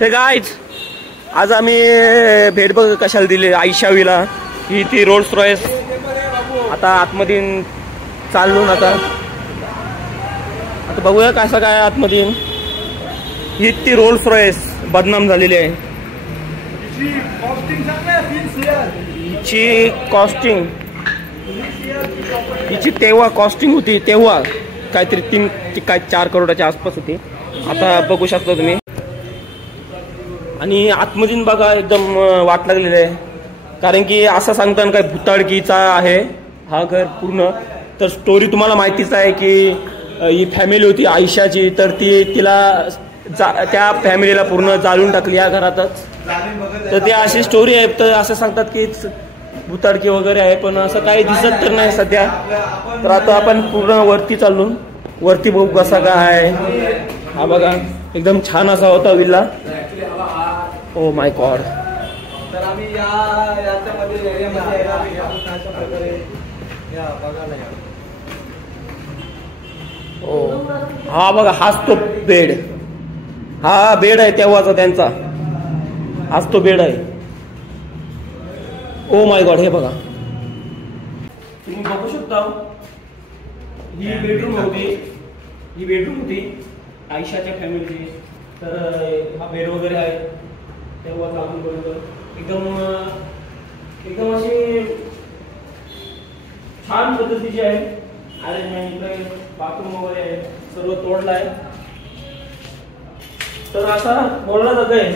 ते गाईज आज आम्ही भेट बघ कशाला दिली आयशा विला ही ती रोल्स रॉयस आता आतमध्ये चाललो ना आता बघूया कसं काय आतमध्ये ही ती रोल्स रॉयस बदनाम झालेली आहे हिची कॉस्टिंग हिची तेव्हा कॉस्टिंग होती तेव्हा काहीतरी 4 करोडाच्या आसपास होती आता बघू शकता तुम्ही आणि आतमधून बघा एकदम वाट लागलेली आहे कारण की असं सांगताना काय भुताडकीचा आहे हा घर पूर्ण तर स्टोरी तुम्हाला माहितीच आहे की ही फॅमिली होती आयशाची तर तिला त्या फॅमिलीला पूर्ण जाळून टाकली या घरातच तर ते अशी स्टोरी आहे तर असं सांगतात की भुताडकी वगैरे आहे पण असं काही दिसत तर नाही सध्या तर आता आपण पूर्ण वरती चाललो वरती बघू कसा काय आहे हा बघा एकदम छान असा होता विल्ला ओ माय गॉड तर आम्ही याच्यामध्ये एरियामध्ये अशा प्रकारे या बघायला हा बघा हाच तो बेड हा बेड आहे तेव्हाचा त्यांचा हाच तो बेड आहे ओ माय गॉड हे बघा तुम्ही बघू शकता ही बेडरूम होती आयशाच्या फॅमिलीची तर हा बेड वगैरे आहे तेव्हा आपण बरोबर एकदम अशी छान पद्धतीची आहे अरेंजमेंट इकडे बाथरूम वगैरे आहे सर्व तोडलं आहे तर असं बोललं जात आहे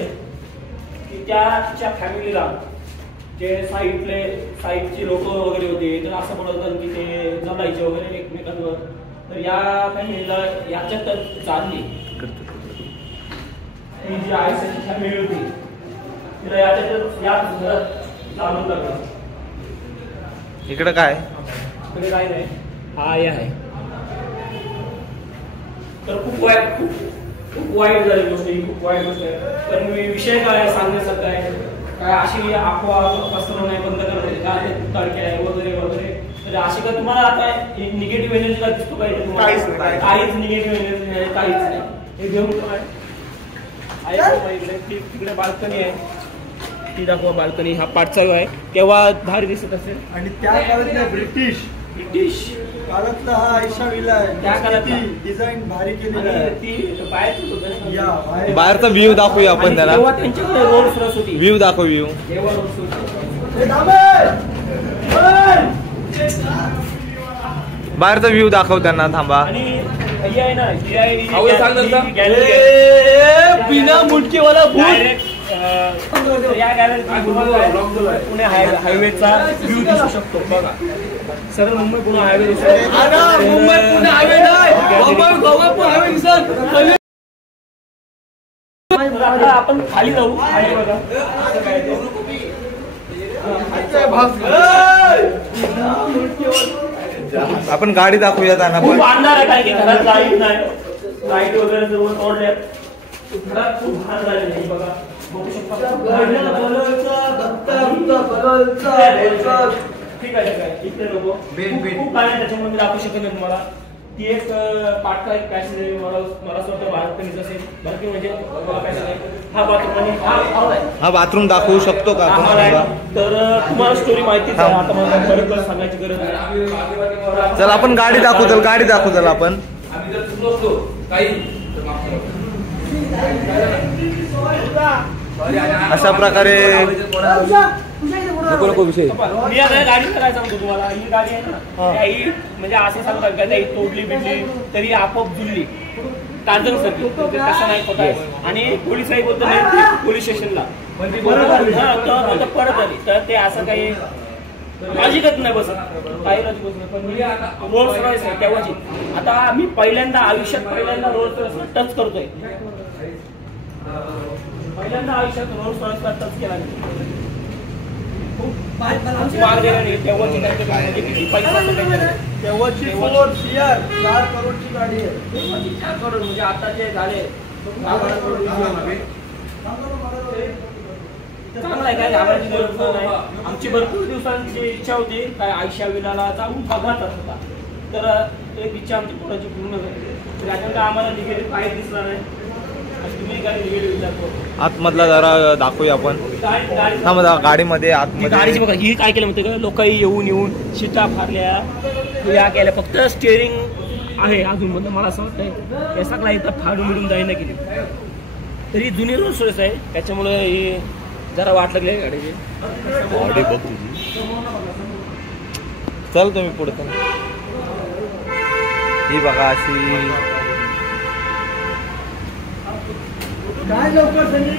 की त्याच्या फॅमिलीला जे साईडची लोक वगैरे होते तर असं बोलत की ते जमायचे वगैरे एकमेकांवर तर या फॅमिलीला याच्यातच चालली ही जी आयशाची फॅमिली होती तिला याच्यातच याच घरात चालून लागलं इकडे काय नाही हा आहे तर खूप वाईट झाली गोष्ट ही खूप वाईट गोष्ट आहे तर मी विषय काय सांगण्यासारखं आहे काय अशी अफवा पसरवणे बंद करणे काय ते तडके आहे वगैरे वगैरे तर अशी का तुम्हाला आता निगेटिव्ह एनर्जी का दिसतो पाहिजे तुम्हाला काहीच निगेटिव्ह एनर्जी नाही काहीच नाही हे घेऊन तिकडे बाल्कनी आहे ती दाखवा बाल्कनी हा पाठ चालू आहे तेव्हा भारी दिसत असेल आणि त्या काळातल्या ब्रिटिश काळातला हा आयशा विला आहे त्या काळात डिझाईन भारी केलेली आहे ती बाहेरचा व्ह्यू दाखवूया आपण त्याला त्यांच्याकडे रोड सरस होती व्ह्यू दाखव व्ह्यू बाहेरचा व्ह्यू दाखव त्यांना थांबा बिना मुटकीवाला या पुणे हायवेचा व्ह्यू दिसू शकतो बघा सरळ मुंबई पुणे हायवे आपण खाली जाऊ खाली बघा आपण गाडी दाखवूया त्यांना खूप अंधार आहे काय की घरात लाईट नाही लाईट वगैरे सर्व तोडल्यात घरात खूप घाण झालेली आहे बघा बघू शकता ठीक आहे इथे लोक खूप काय त्याच्यामध्ये दाखवू शकत नाही तुम्हाला ती एक पाटका एक पॅसेज आहे मला असं वाटतं बाल्कनीच असेल बाकी म्हणजे पॅसेज आहे हा बाथरूम आणि हा बाथरूम दाखवू शकतो का तर तुम्हाला स्टोरी माहितीच आहे आता मला खरोखर सांगायची गरज नाही चल आपण गाडी दाखवू चल आपण अशा प्रकारे नको विषय मी आता गाडी काय सांगतो तुम्हाला ही गाडी आहे ना ही म्हणजे असं सांगतात का नाही तोडली बिडली तरी आपोआप जुळली तांजन सर कसं नाही होत आहे आणि पोलिसही बोलतो नाही पोलीस स्टेशनला म्हणजे परत आली तर ते असं काही लॉजिकच नाही बसत काही लॉजिक बसत पण मी रोल्स रॉयस आहे तेव्हाची आता मी आयुष्यात पहिल्यांदा रोल्स रॉयस टच करतोय पहिल्यांदा आयुष्यात रोल्स रॉयसला टच केला तेव्हाची 4 करोडची गाडी आहे 4 करोड म्हणजे आता जे झाले चांगला आहे काय घाबरायची गरज नाही आमची भरपूर दिवसांची इच्छा होती काय आयशा विलाला जाऊन बघायचा होता तर एक इच्छा आमची पोराची पूर्ण झाली त्याच्यानंतर आम्हाला तिकीट काहीच दिसला नाही तुम्ही गाडी वेगळी दाखवा. आतमधला जरा दाखवूया आपण. हा मला गाडीमध्ये ही आतमध्ये गाडीची बघा ही काय केलं म्हणते का लोकही येऊन शिटा फारल्या या केल्या फक्त स्टेअरिंग आहे अजून म्हणजे मला असं वाटतंय या सगळा इथं फाडून मिळून जाईना केली तरी जुनी रोल्स रॉयस आहे त्याच्यामुळे ही जरा वाट लागली आहे गाडीची. बॉडी बघ तुझी. चल तुम्ही पुढे चल. ही बघा अशी काय लवकर संजय